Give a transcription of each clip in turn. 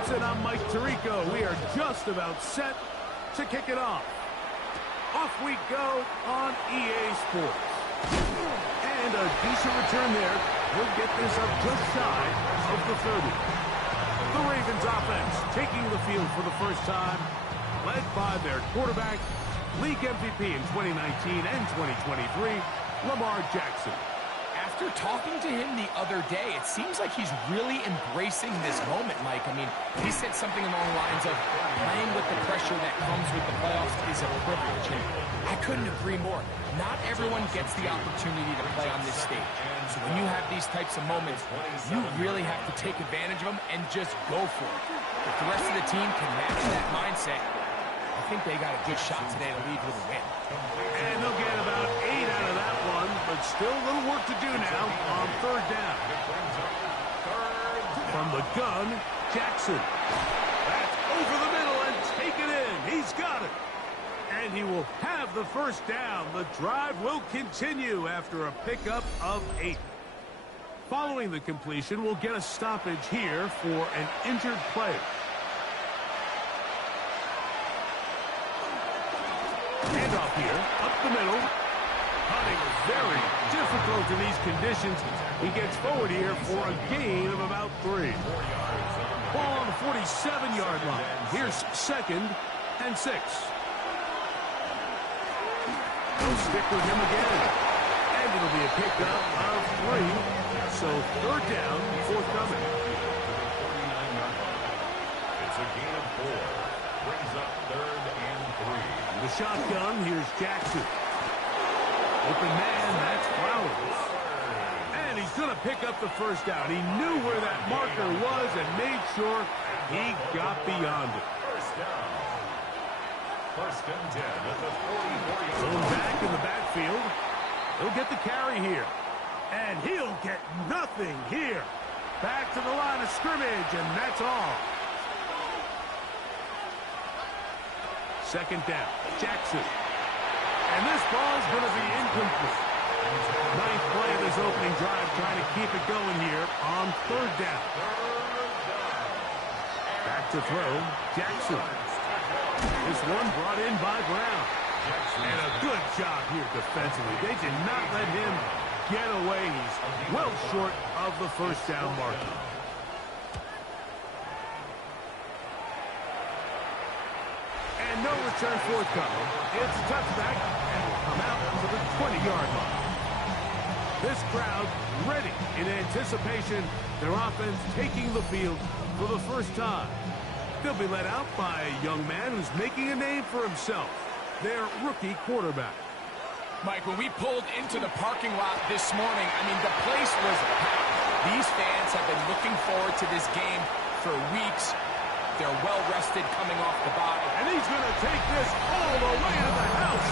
And I'm Mike Tirico. We are just about set to kick it off. Off we go on EA Sports. And a decent return there. He'll get this up just shy of the 30. The Ravens offense taking the field for the first time, led by their quarterback, league MVP in 2019 and 2023, Lamar Jackson. After talking to him the other day, it seems like he's really embracing this moment, Mike. I mean, he said something along the lines of playing with the pressure that comes with the playoffs is a privilege. And I couldn't agree more. Not everyone gets the opportunity to play on this stage. So when you have these types of moments, you really have to take advantage of them and just go for it. If the rest of the team can match that mindset, I think they got a good shot today to lead with a win. And they'll get about 8 out of that one, but still a little work to do now on third down. From the gun, Jackson. That's over the middle and taken in. He's got it. And he will have the first down. The drive will continue after a pickup of 8. Following the completion, we'll get a stoppage here for an injured player. Handoff here, up the middle. Hunting very difficult in these conditions. He gets forward here for a gain of about 3. Ball on the 47-yard line. Here's 2nd and 6. They'll stick with him again. And it'll be a pickup of 3. So 3rd down, forthcoming. It's a gain of 4. Brings up 3rd and 3. The shotgun, here's Jackson. Open man, that's Flowers. And he's going to pick up the first down. He knew where that marker was and made sure he got beyond it. First down. 1st and 10 at the 44-yard line. Thrown back in the backfield. He'll get the carry here. And he'll get nothing here. Back to the line of scrimmage, and that's all. 2nd down, Jackson. And this ball's going to be incomplete. 9th play of this opening drive, trying to keep it going here on 3rd down. Back to throw, Jackson. This one brought in by Brown. And a good job here defensively. They did not let him get away. He's well short of the first down marker. And no return forthcoming. It's a touchback and will come out to the 20-yard line. This crowd ready in anticipation. Their offense taking the field for the first time. They'll be led out by a young man who's making a name for himself. Their rookie quarterback. Mike, when we pulled into the parking lot this morning, I mean, the place was packed. These fans have been looking forward to this game for weeks. They're well-rested coming off the bye. And he's going to take this all the way to the house.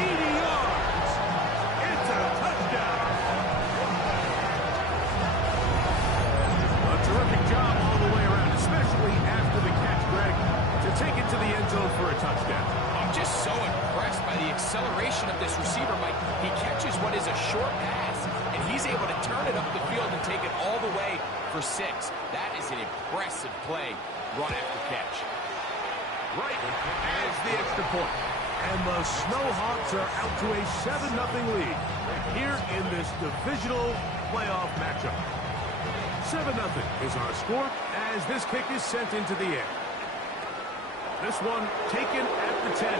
80 yards. It's a touchdown. A terrific job all the way around, especially after the catch, Greg, to take it to the end zone for a touchdown. I'm just so impressed by the acceleration of this receiver, Mike. He catches what is a short pass, and he's able to turn it up the field and take it all the way for 6. That is an impressive play, run after catch. Right as the extra point. And the Sno Hawks are out to a 7-0 lead here in this divisional playoff matchup. 7-0 is our score as this kick is sent into the air. This one taken at the 10.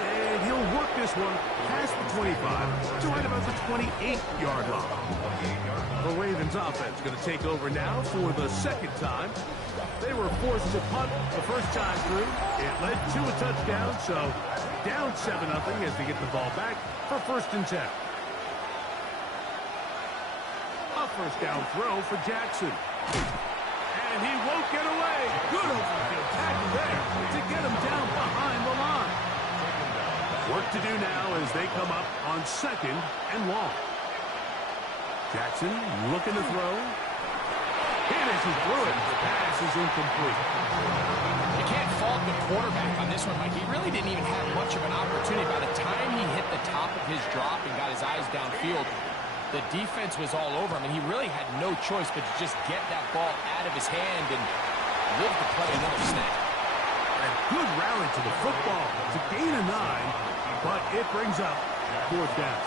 And he'll work this one past the 25 to right about the 28-yard line. The Ravens offense going to take over now for the 2nd time. They were forced to punt the first time through. It led to a touchdown, so down 7-0 as they get the ball back for 1st and 10. A first down throw for Jackson. And he won't get away. Good overfield tackle there to get him down behind the line. Work to do now as they come up on 2nd and long. Jackson looking to throw. Here it is, he threw it. The pass is incomplete. You can't fault the quarterback on this one, Mike. He really didn't even have much of an opportunity. By the time he hit the top of his drop and got his eyes downfield, The defense was all over him, and he really had no choice but to just get that ball out of his hand and live to play another snap. A good rally to the football. It's a gain of 9, but it brings up 4th down.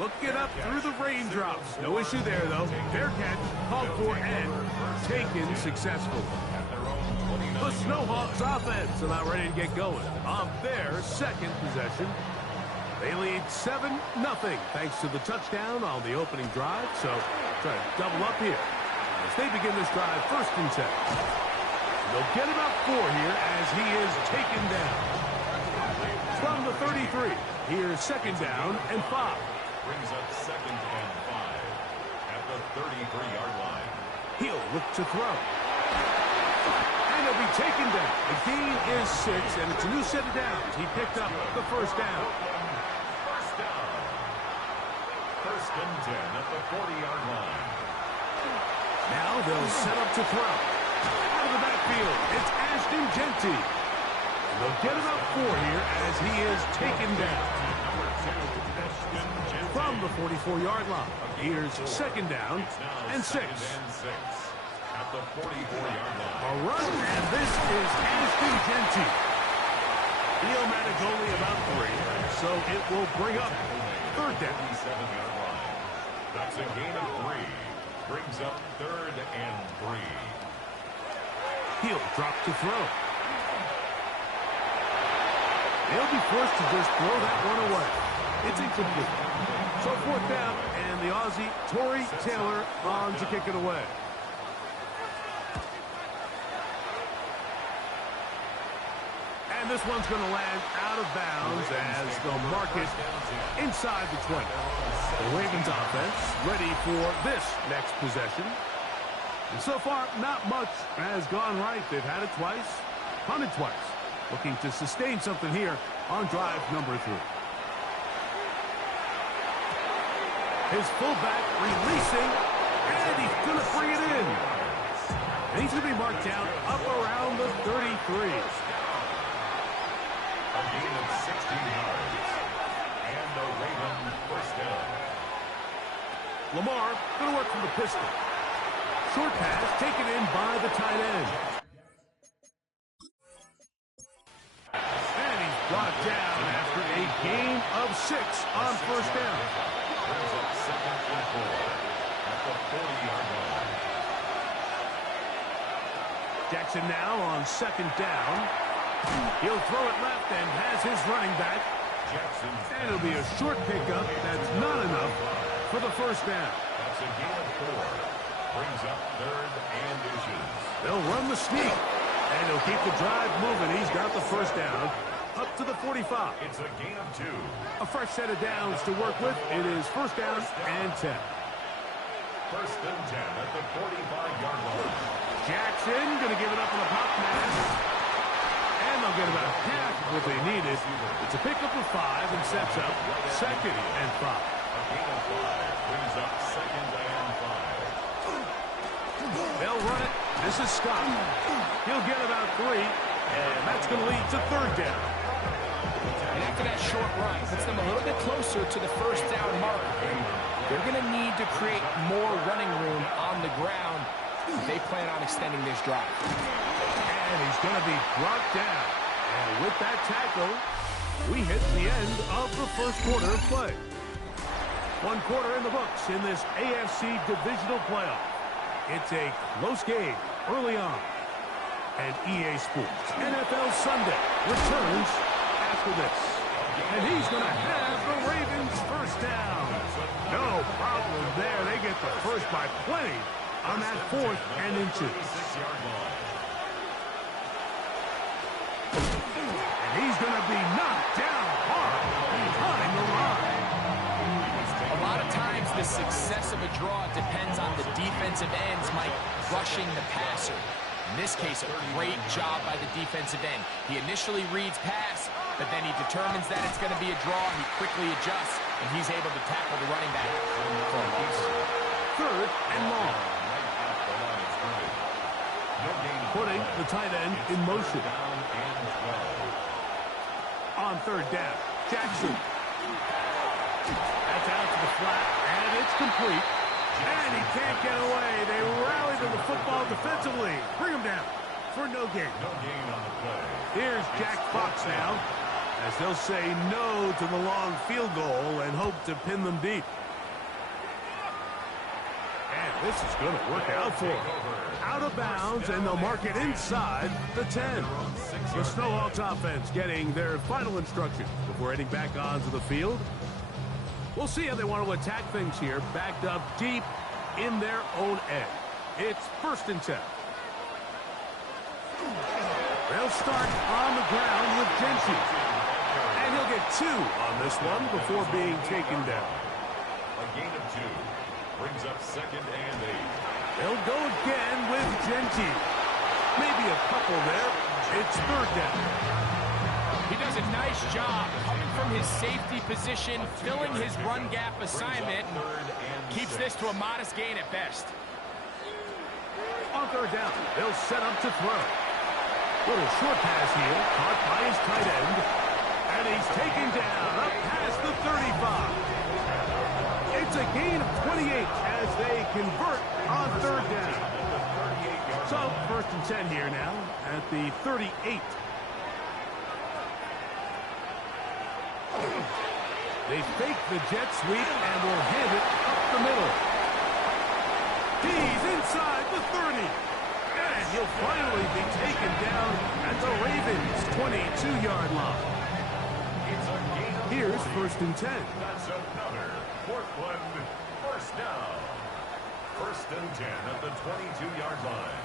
Looking up through the raindrops. No issue there, though. Fair catch, called for, and taken successfully. The Sno Hawks offense about ready to get going on their 2nd possession. They lead 7-0 thanks to the touchdown on the opening drive. So try to double up here as they begin this drive 1st and 10. They'll get about 4 here as he is taken down. From the 33, here's 2nd down and 5. Brings up 2nd and 5 at the 33-yard line. He'll look to throw. And he'll be taken down. The gain is 6, and it's a new set of downs. He picked up the 1st down. First down. 1st and 10 at the 40-yard line. Now they'll set up to throw. Out of the backfield, it's Ashton Genty. They'll get about 4 here as he is taken down. From the 44-yard line, here's 2nd down and 6. At the 44-yard line. A run, and this is Ashton Genty. He'll manage only about 3, so it will bring up 3rd down. 37-yard line. That's a gain of 3. Brings up 3rd and 3. He'll drop to throw. They'll be forced to just throw that one away. It's incomplete. So 4th down, and the Aussie, Torrey Taylor, on to kick it away. And this one's going to land out of bounds as they'll mark it inside the 20. The Ravens offense ready for this next possession. And so far, not much has gone right. They've had it twice, punted twice. Looking to sustain something here on drive number 3. His fullback releasing, and he's going to bring it in. And he's going to be marked down up around the 33. A gain of 16 yards. And the Ravens 1st down. Lamar going to work from the pistol. Short pass taken in by the tight end. And he's brought down after a gain of 6 on 1st down. Brings up 2nd and 4 at the 40-yard line. Jackson now on 2nd down. He'll throw it left and has his running back. Jackson. And it'll be a short pickup. That's not enough for the 1st down. That's a gain of 4. Brings up 3rd and inches. They'll run the sneak. And he'll keep the drive moving. He's got the 1st down up to the 45. It's a gain of 2. A fresh set of downs to work with. It is 1st down and 10. 1st and 10 at the 45-yard line. Jackson going to give it up on the pop pass. And they'll get about half of what they needed. It's a pickup of 5 and sets up 2nd and 5. A gain of 5 brings up 2nd and 5. They'll run it. This is Scott. He'll get about 3. And that's going to lead to 3rd down. And after that short run, puts them a little bit closer to the 1st down mark. They're going to need to create more running room on the ground if they plan on extending this drive. And he's going to be brought down. And with that tackle, we hit the end of the 1st quarter of play. 1 quarter in the books in this AFC divisional playoff. It's a close game early on. And EA Sports NFL Sunday returns after this. And he's going to have the Ravens 1st down. No problem there. They get the 1st by plenty on that 4th and inches. And he's going to be knocked down hard behind the line. A lot of times the success of a draw depends on the defensive ends, Mike, rushing the passer. In this case, a great job by the defensive end. He initially reads pass, but then he determines that it's going to be a draw. He quickly adjusts, and he's able to tackle the running back for a loss. 3rd and long. Putting the tight end in motion. third down. Jackson. That's out to the flat, and it's complete. And he can't get away. They rally to the football defensively. Bring him down for no gain. No gain on the play. Here's Jack Fox now, as they'll say no to the long field goal and hope to pin them deep. And this is going to work out for them. Out of bounds, and they'll mark it inside the 10. The Sno Hawks offense getting their final instructions before heading back onto the field. We'll see how they want to attack things here, backed up deep in their own end. It's 1st and 10. They'll start on the ground with Genty. And he'll get 2 on this one before being taken down. A gain of 2 brings up 2nd and 8. They'll go again with Genty. Maybe a couple there. It's 3rd down. He does a nice job coming from his safety position, filling his run gap assignment, and keeps this to a modest gain at best. On 3rd down, they'll set up to throw. Little short pass here, caught by his tight end, and he's taken down up past the 35. It's a gain of 28 as they convert on 3rd down. So 1st and 10 here now at the 38. They fake the jet sweep and will hand it up the middle. He's inside the 30. And he'll finally be taken down at the Ravens' 22-yard line. Here's 1st and 10. That's another Portland 1st down. 1st and 10 at the 22-yard line.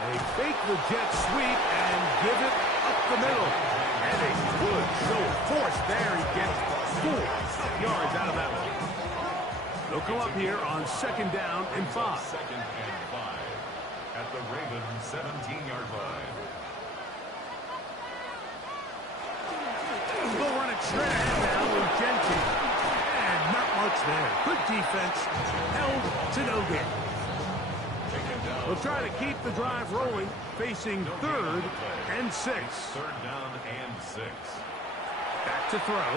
They fake the jet sweep and give it up the middle. And a good show of force there. He gets 4 yards out of that one. They'll come up here on 2nd down and 5. 2nd and 5 at the Ravens' 17-yard line. We'll run it straight ahead now with Genty. And not much there. Good defense. Held to no gain. We'll try to keep the drive rolling, facing 3rd and 6. 3rd down and 6. Back to throw.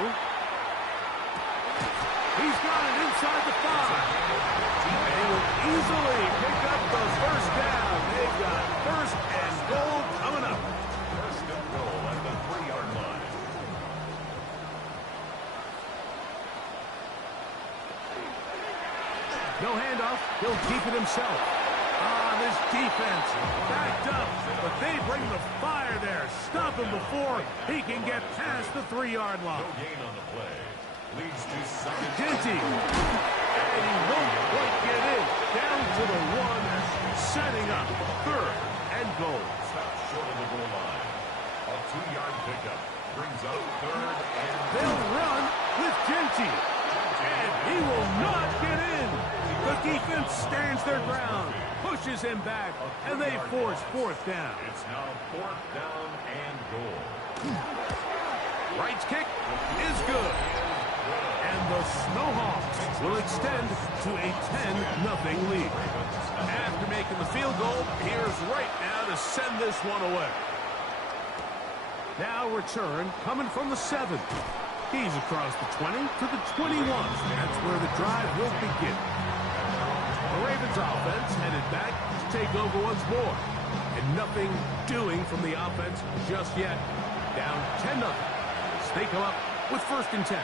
He's got it inside the 5. They will easily pick up the 1st down. They've got 1st and goal coming up. 1st and goal at the 3-yard line. No handoff. He'll keep it himself. This defense backed up, but they bring the fire there. Stop him before he can get past the 3-yard line. No gain on the play. Leads to 2nd. Genty. And he won't quite get in. Down to the 1, setting up 3rd and goal. Stop short of the goal line. A 2-yard pickup brings up 3rd and They'll run with Genty. And he will not get in. The defense stands their ground, pushes him back, and they force 4th down. It's now 4th down and goal. Right's kick is good. And the Sno Hawks will extend to a 10-0 lead. After making the field goal, here's Wright now to send this one away. Now return coming from the 7. He's across the 20 to the 21. That's where the drive will begin. The Ravens offense headed back to take over once more. And nothing doing from the offense just yet. Down 10-0. They come up with 1st and 10.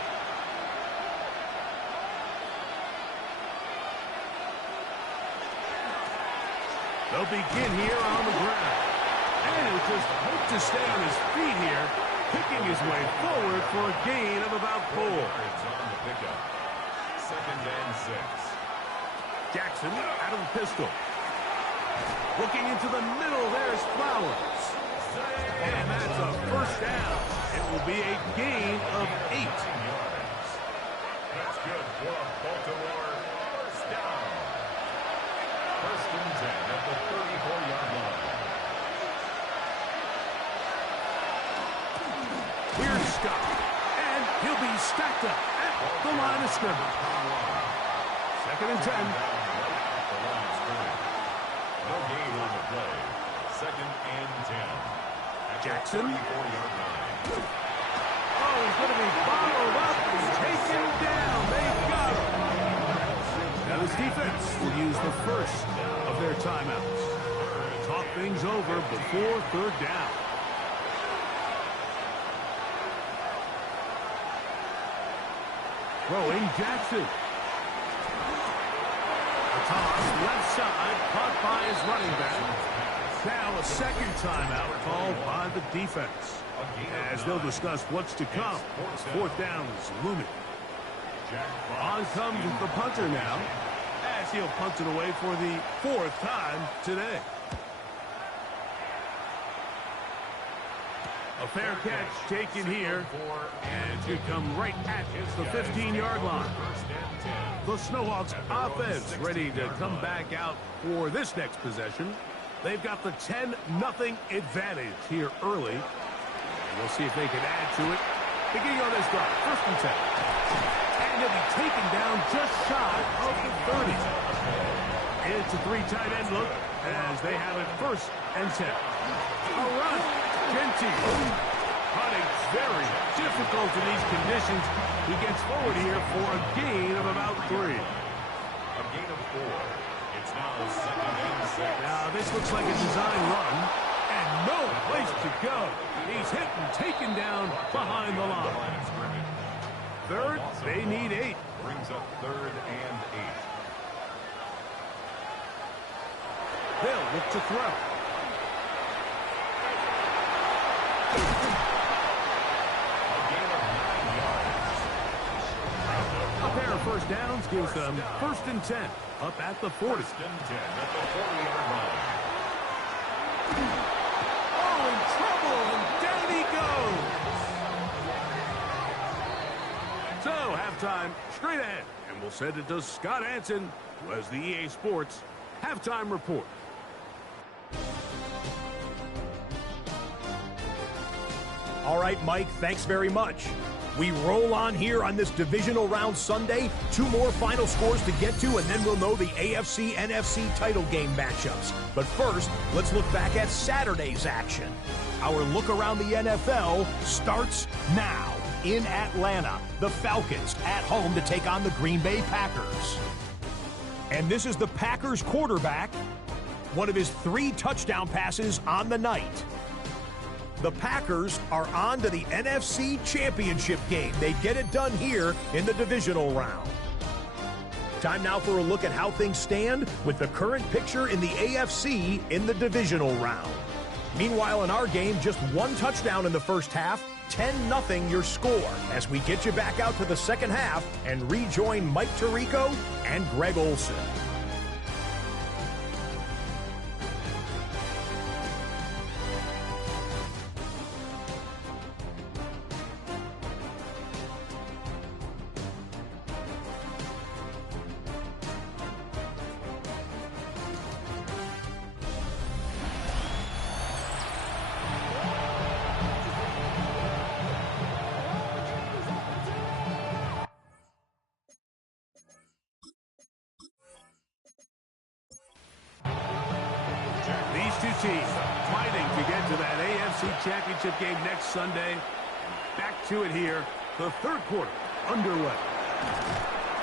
They'll begin here on the ground. And he'll just hope to stay on his feet here, picking his way forward for a gain of about 4. Yards on the pickup. 2nd and 6. Jackson out of the pistol. Looking into the middle, there's Flowers. And that's a 1st down. It will be a gain of 8. That's good for a Baltimore 1st down. 1st and 10 at the 34-yard line. Here's Scott. And he'll be stacked up at the line of scrimmage. 2nd and 10. No gain on the play. 2nd and 10. Jackson. 34-yard line. Oh, he's going to be bottled up and taken down. They've got him. Now this defense will use the first of their timeouts. Talk things over before third down. Throwing Jackson. A toss left side, caught by his running back. Now a second timeout called by the defense, as they'll discuss what's to come. Fourth down is looming. On comes the punter now, as he'll punt it away for the fourth time today. A fair catch taken here, and it's going to come right at the 15-yard line. The Sno Hawks offense ready to come back out for this next possession. They've got the 10-0 advantage here early. And we'll see if they can add to it. Beginning on this drive, first and 10. And he'll be taken down just shy of the 30. It's a three-tight end look as they have it first and 10. A run. Genty. Running very difficult in these conditions. He gets forward here for a gain of about 3. A gain of 4. It's now second and 6. Now this looks like a design run, and no place to go. He's hit and taken down behind the line. Third, they need 8. Brings up third and 8. They'll look to throw. A pair of first downs gives them first and 10 up at the 40. First and 10 at the 40-yard line. Oh, in trouble, and down he goes. So, halftime straight ahead, and we'll send it to Scott Hansen, who has the EA Sports halftime report. All right, Mike, thanks very much. We roll on here on this divisional round Sunday. 2 more final scores to get to, and then we'll know the AFC-NFC title game matchups. But first, let's look back at Saturday's action. Our look around the NFL starts now. In Atlanta, the Falcons at home to take on the Green Bay Packers. And this is the Packers quarterback, one of his 3 touchdown passes on the night. The Packers are on to the NFC Championship game. They get it done here in the divisional round. Time now for a look at how things stand with the current picture in the AFC in the divisional round. Meanwhile, in our game, just 1 touchdown in the first half, 10-0 your score, as we get you back out to the second half and rejoin Mike Tirico and Greg Olson. Teams fighting to get to that AFC Championship game next Sunday. Back to it here, the third quarter underway.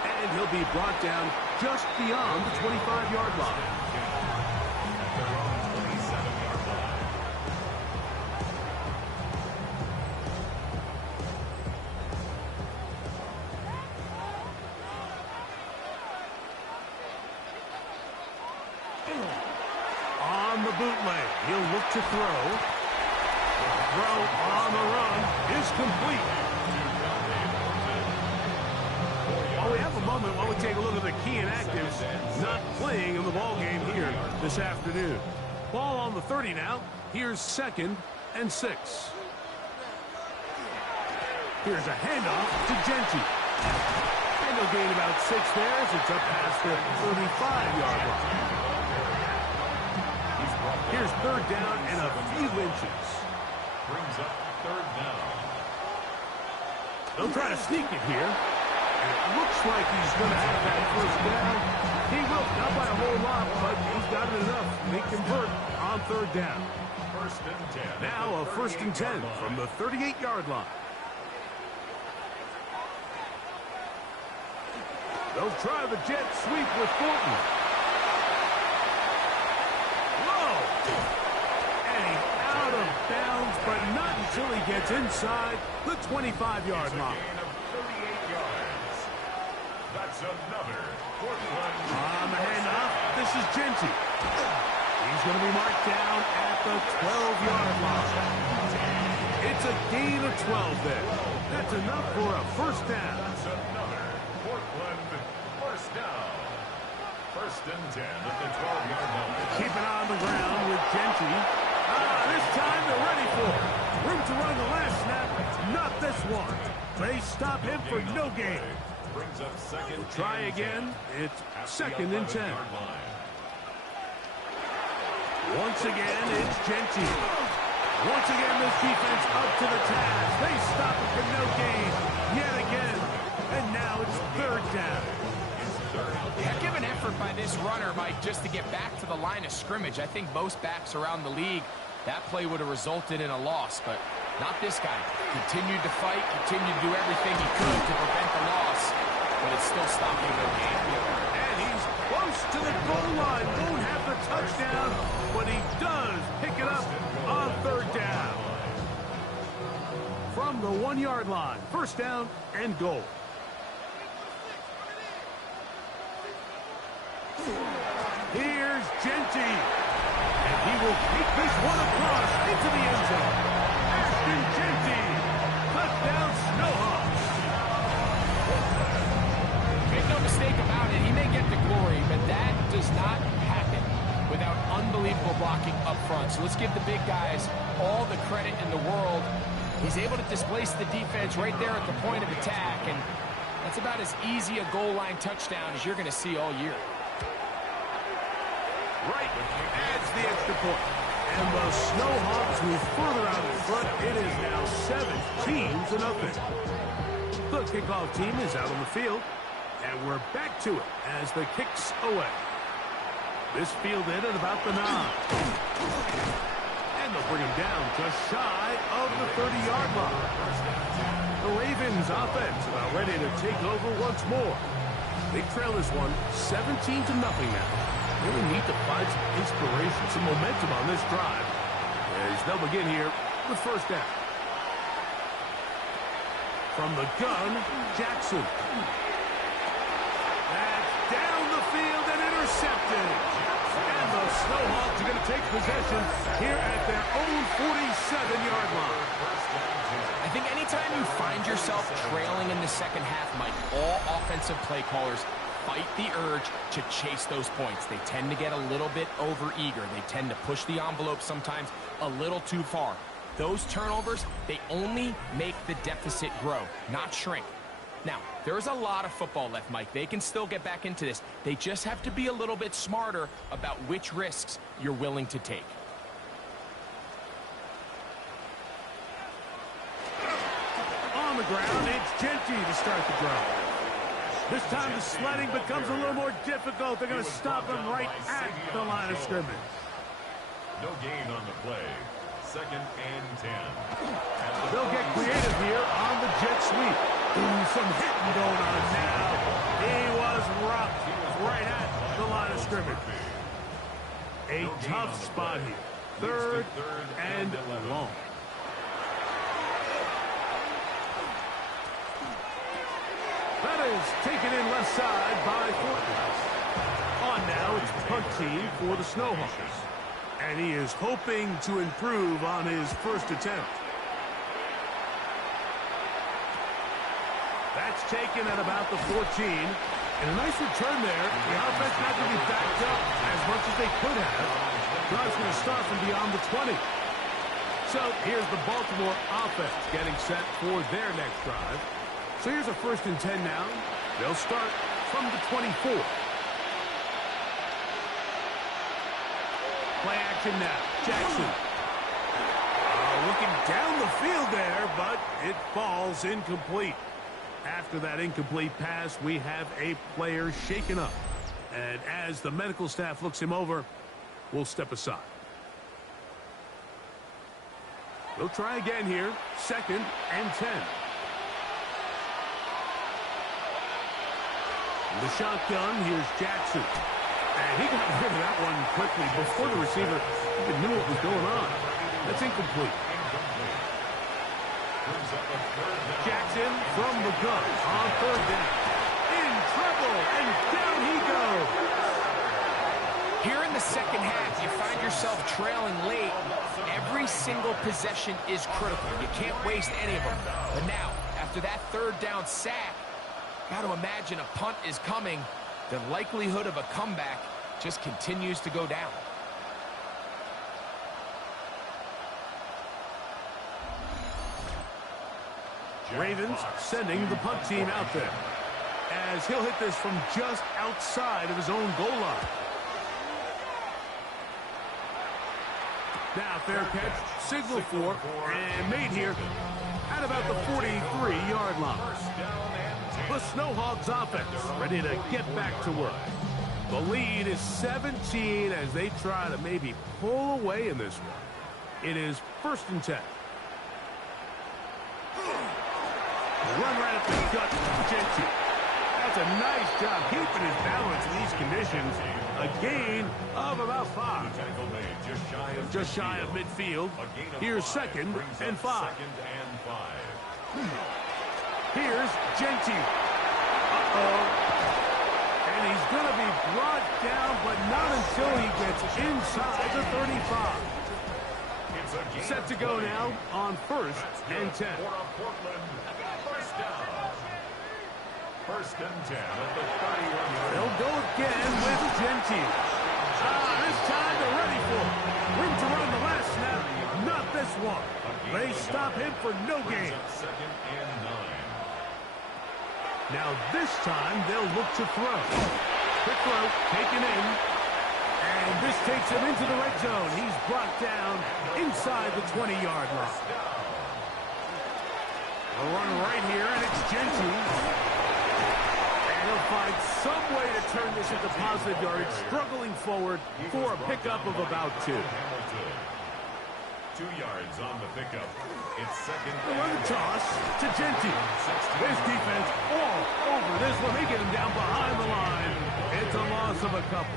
And he'll be brought down just beyond the 25-yard line. On the bootleg, he'll look to throw. The throw on the run is complete. While we have a moment, while we take a look at the key inactives not playing in the ball game here this afternoon. Ball on the 30 now. Here's second and 6. Here's a handoff to Genty. And he'll gain about 6 there as it's up past the 35-yard line. Here's third down and a few inches. Brings up third down. They'll try to sneak it here. And it looks like he's going to have that first down. He will, not by a whole lot, but he's got it enough. They convert on third down. First and 10. Now a first and 10 from the 38-yard line. They'll try the jet sweep with Thornton. Whoa! And he's out of bounds, but not until he gets inside the 25-yard line. Gain of 38 yards. That's another Portland. On the handoff, this is Genty. He's going to be marked down at the 12-yard line. It's a gain of 12 there. That's enough for a first down. That's another Portland first down. First and 10 at the 12-yard line. Keep it on the ground with Genty. This time they're ready for it. Room to run the last snap. Not this one. They stop him for no gain. Brings up second. Try again. It's second and 10. Once again, it's Genty. Once again, this defense up to the task. They stop it for no gain. Yet again. And now it's third down. Heck of an effort by this runner, Mike, just to get back to the line of scrimmage. I think most backs around the league, that play would have resulted in a loss, but not this guy. Continued to fight, continued to do everything he could to prevent the loss, but it's still stopping the game. And he's close to the goal line. Won't have the touchdown, but he does pick it up on third down. From the 1-yard line, first down and goal. Here's Genty. And he will take this one across into the end zone. Ashton Genty. Touchdown, Sno Hawk. Make no mistake about it, he may get the glory, but that does not happen without unbelievable blocking up front. So let's give the big guys all the credit in the world. He's able to displace the defense right there at the point of attack, and that's about as easy a goal line touchdown as you're going to see all year. Right adds the extra point. And the Sno Hawks move further out in front. It is now 17-0. The kickoff team is out on the field. And we're back to it as the kicks away. This fielded at about the 9. And they'll bring him down just shy of the 30-yard line. The Ravens offense about ready to take over once more. They trail this one 17-0 now. Really need to find some inspiration, some momentum on this drive. As they'll begin here with first down. From the gun, Jackson. That's down the field and intercepted. And the Sno Hawks are going to take possession here at their own 47-yard line. I think anytime you find yourself trailing in the second half, Mike, all offensive play callers fight the urge to chase those points. They tend to get a little bit overeager. They tend to push the envelope sometimes a little too far. Those turnovers, they only make the deficit grow, not shrink. Now, there's a lot of football left, Mike. They can still get back into this. They just have to be a little bit smarter about which risks you're willing to take. On the ground, it's Genty to start the drive. This time the sledding becomes a little more difficult. They're going to stop him right at the line of scrimmage. No gain on the play. Second and 10. They'll get creative here on the jet sweep. Ooh, some hitting going on now. He was roughed right at the line of scrimmage. A tough spot here. Third and long. That is taken in left side by Thornton. On now, it's punt team for the Sno Hawks. And he is hoping to improve on his first attempt. That's taken at about the 14. And a nice return there. The offense not going to be backed up as much as they could have. Drive's going to start from beyond the 20. So here's the Baltimore offense getting set for their next drive. So here's a first and 10 now. They'll start from the 24. Play action now. Jackson. Looking down the field there, but it falls incomplete. After that incomplete pass, we have a player shaken up. And as the medical staff looks him over, we'll step aside. We'll try again here. 2nd and 10. The shotgun, here's Jackson. And he got rid of that one quickly before the receiver even knew what was going on. That's incomplete. Jackson from the gun on 3rd down. In trouble, and down he goes. Here in the second half, you find yourself trailing late. Every single possession is critical. You can't waste any of them. But now, after that 3rd down sack, got to imagine a punt is coming. The likelihood of a comeback just continues to go down. Ravens sending the punt team out there, as he'll hit this from just outside of his own goal line. Now fair catch, signal for, and made here at about the 43-yard line. The Sno Hawks offense ready to get back to work. The lead is 17 as they try to maybe pull away in this one. It is 1st and 10. Run right up the gut, Genty. That's a nice job keeping his balance in these conditions. A gain of about 5. Just shy of midfield. Here's 2nd and 5. Here's Genty. And he's going to be brought down, but not until he gets inside the 35. Set to go now on 1st and 10. 1st and 10 at the 31. They'll go again with Genty. This time they're ready for it. Room to run the last snap. Not this one. They stop him for no gain. 2nd and 9. Now this time they'll look to throw. Quick throw taken in. And this takes him into the red zone. He's brought down inside the 20-yard line. A run right here, and it's Genty. He'll find some way to turn this into positive yardage, struggling forward for a pickup of about 2. 2 yards on the pickup. It's 2nd They'll run the toss to Genty. His defense all over this one. They get him down behind the line. It's a loss of a couple.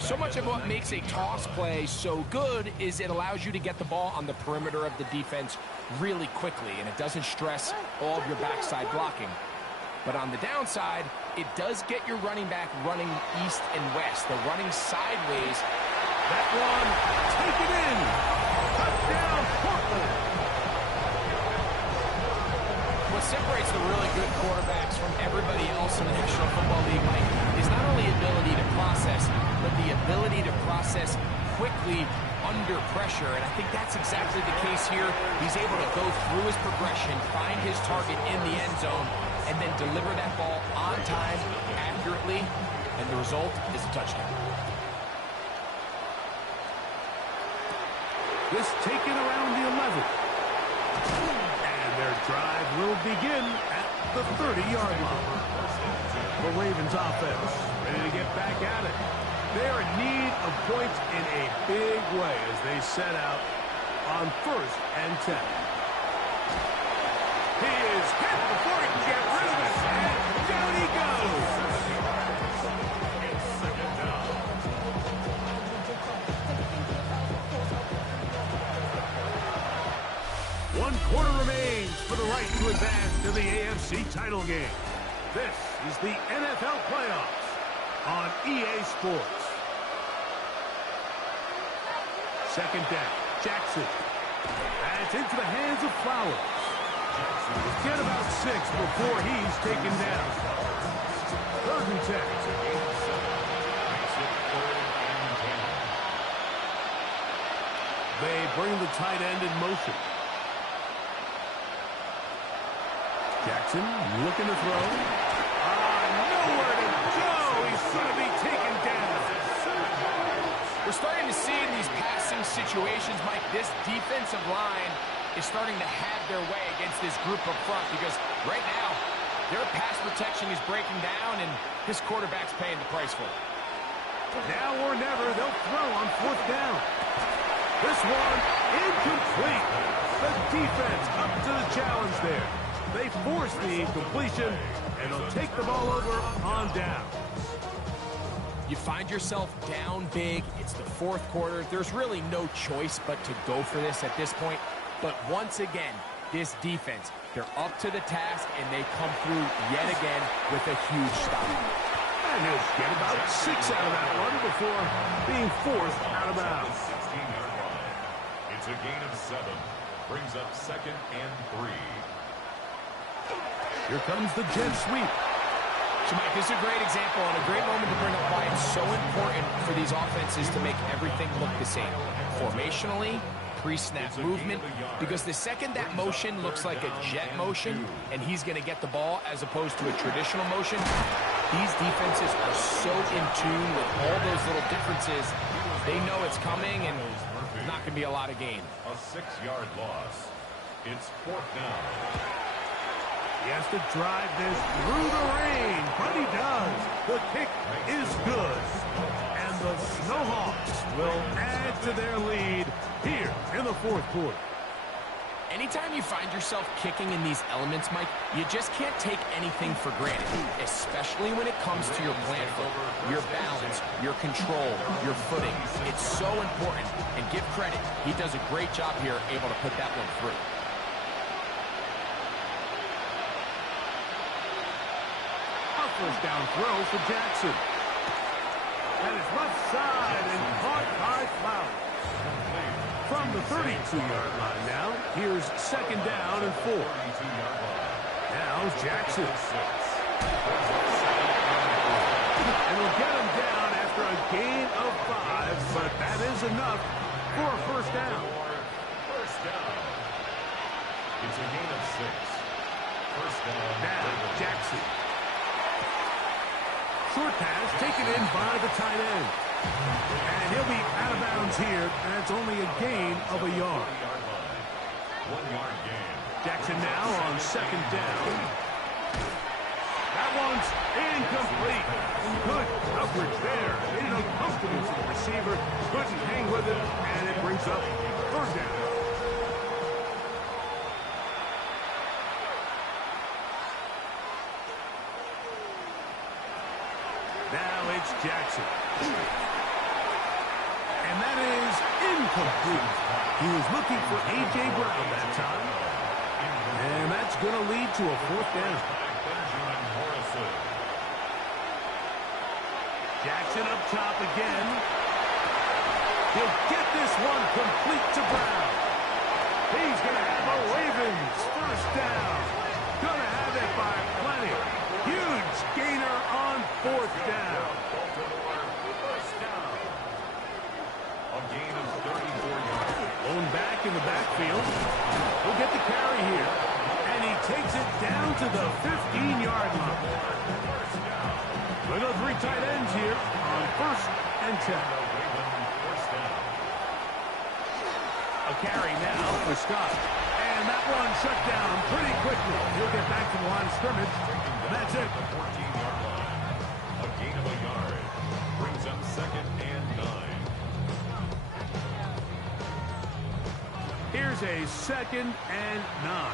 So much of what makes a toss play so good is it allows you to get the ball on the perimeter of the defense really quickly, and it doesn't stress all of your backside blocking. But on the downside, it does get your running back running east and west. They're running sideways. That one, take it in. Touchdown, Portland. What separates the really good quarterbacks from everybody else in the National Football League, Mike, is not only ability to process, but the ability to process quickly under pressure. And I think that's exactly the case here. He's able to go through his progression, find his target in the end zone, and then deliver that ball on time, accurately, and the result is a touchdown. This taken around the 11. And their drive will begin at the 30-yard line. The Ravens offense ready to get back at it. They are in need of points in a big way as they set out on 1st and 10. He is hit before he can get rid of it, and down he goes. It's 2nd down. One quarter remains for the right to advance to the AFC title game. This is the NFL playoffs on EA Sports. 2nd down, Jackson. And it's into the hands of Flowers. Get about 6 before he's taken down. 3rd and 10. They bring the tight end in motion. Jackson looking to throw. Nowhere to go. He's going to be taken down. We're starting to see in these passing situations, Mike, this defensive line is starting to have their way against this group up front because right now their pass protection is breaking down and this quarterback's paying the price for it. Now or never, they'll throw on 4th down. This one Incomplete. The defense up to the challenge there. They force the incompletion, and they'll take the ball over on down. You find yourself down big. It's the fourth quarter. There's really no choice but to go for this at this point. But once again, this defense, they're up to the task, and they come through yet again with a huge stop. And he'll get about 6 out of that one before being forced out of bounds. 16-yard line. It's a gain of 7. Brings up 2nd and 3. Here comes the jet sweep. So, Mike, this is a great example and a great moment to bring up why it's so important for these offenses to make everything look the same. Formationally, pre-snap movement, because the second that motion looks like a jet motion and he's going to get the ball as opposed to a traditional motion, these defenses are so in tune with all those little differences. They know it's coming and there's not going to be a lot of gain. A 6-yard loss. It's 4th down. He has to drive this through the rain, but he does. The kick is good. And the Sno Hawks will add to their lead here in the fourth quarter. Anytime you find yourself kicking in these elements, Mike, you just can't take anything for granted, especially when it comes to your plant foot, your balance, your control, your footing. It's so important, and give credit. He does a great job here able to put that one through. First down throw for Jackson. And it's left side and caught by Flowers. From the 32-yard line now, here's 2nd down and 4. Now Jackson. And we'll get him down after a gain of 5, but that is enough for a first down. First down. It's a gain of 6. First down. Now Jackson. Short pass taken in by the tight end. And he'll be out of bounds here. That's only a gain of a yard. 1-yard gain. Jackson now on 2nd down. That one's incomplete. Good coverage there. Made it uncomfortable for the receiver. Couldn't hang with it, and it brings up 3rd down. Now it's Jackson. And that is incomplete. He was looking for A.J. Brown that time. And that's going to lead to a 4th down. Jackson up top again. He'll get this one complete to Brown. He's going to have a Ravens first down. Going to have it by plenty. Huge gainer on 4th down. A gain of 34 yards. Blown back in the backfield. He'll get the carry here. And he takes it down to the 15-yard line. Look at the 3 tight ends here on 1st and 10. A carry now for Scott. And that one shut down pretty quickly. He'll get back to the line of scrimmage. And that's it. 14-yard line. A gain of a yard. Brings up 2nd and 9. Here's a 2nd and 9.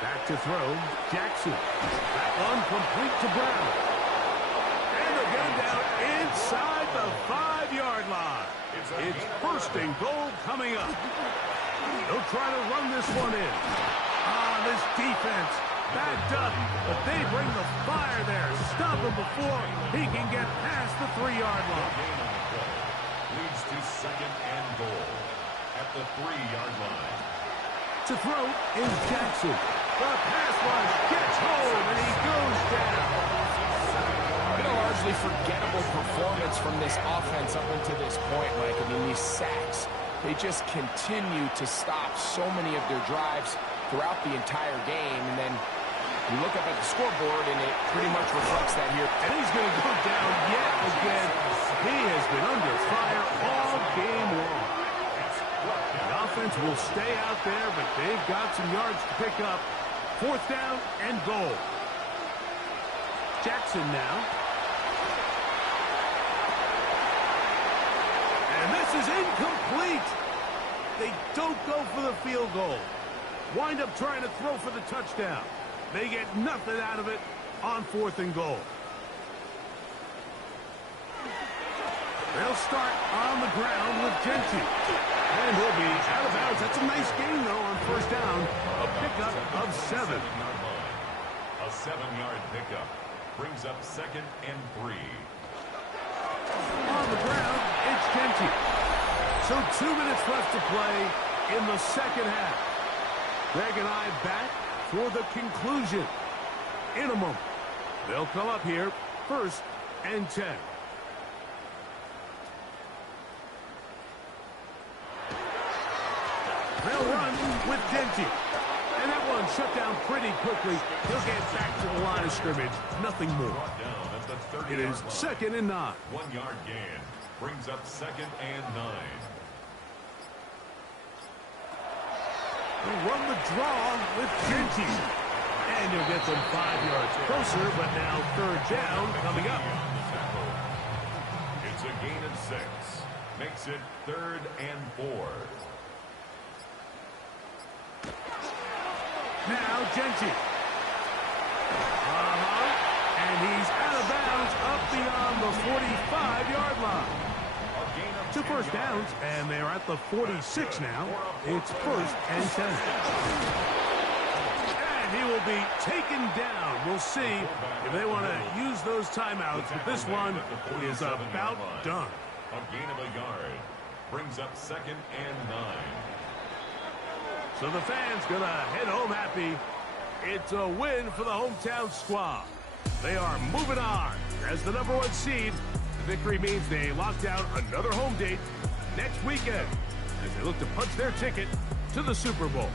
Back to throw. Jackson. That one complete to Brown. And they'll get him down inside the 5-yard line. It's 1st and goal coming up. They'll try to run this one in. This defense backed up, but they bring the fire there. Stop him before he can get past the 3-yard line. Leads to 2nd and goal at the 3-yard line. To throw is Jackson. The pass rush gets home, and he goes down. Been a largely forgettable performance from this offense up until this point, Mike. I mean, these sacks, they just continue to stop so many of their drives throughout the entire game. And then you look up at the scoreboard, and it pretty much reflects that here. And he's going to go down yet again. He has been under fire all game long. The offense will stay out there, but they've got some yards to pick up. 4th down and goal. Jackson now. is incomplete. They don't go for the field goal. Wind up trying to throw for the touchdown. They get nothing out of it on 4th and goal. They'll start on the ground with Genty. And he'll be out of bounds. That's a nice gain, though, on 1st down. A pickup of 7. A 7-yard pickup brings up 2nd and 3. On the ground, it's Genty. So 2 minutes left to play in the 2nd half. Greg and I back for the conclusion in a moment. They'll come up here 1st and 10. They'll run with Genty. And that one shut down pretty quickly. He'll get back to the line of scrimmage. Nothing more. It is 2nd and 9. 1-yard gain brings up 2nd and 9. They'll run the draw with Genty. And you'll get them 5 yards closer, but now 3rd down coming up. It's a gain of 6. Makes it 3rd and 4. Now Genty. And he's out of bounds up beyond the 45-yard line. 2 first downs, and they're at the 46 now. It's 1st and 10. And he will be taken down. We'll see if they want to use those timeouts, but this one is about done. A gain of a yard brings up 2nd and 9. So the fans gonna head home happy. It's a win for the hometown squad. They are moving on as the #1 seed. The victory means they lock down another home date next weekend as they look to punch their ticket to the Super Bowl.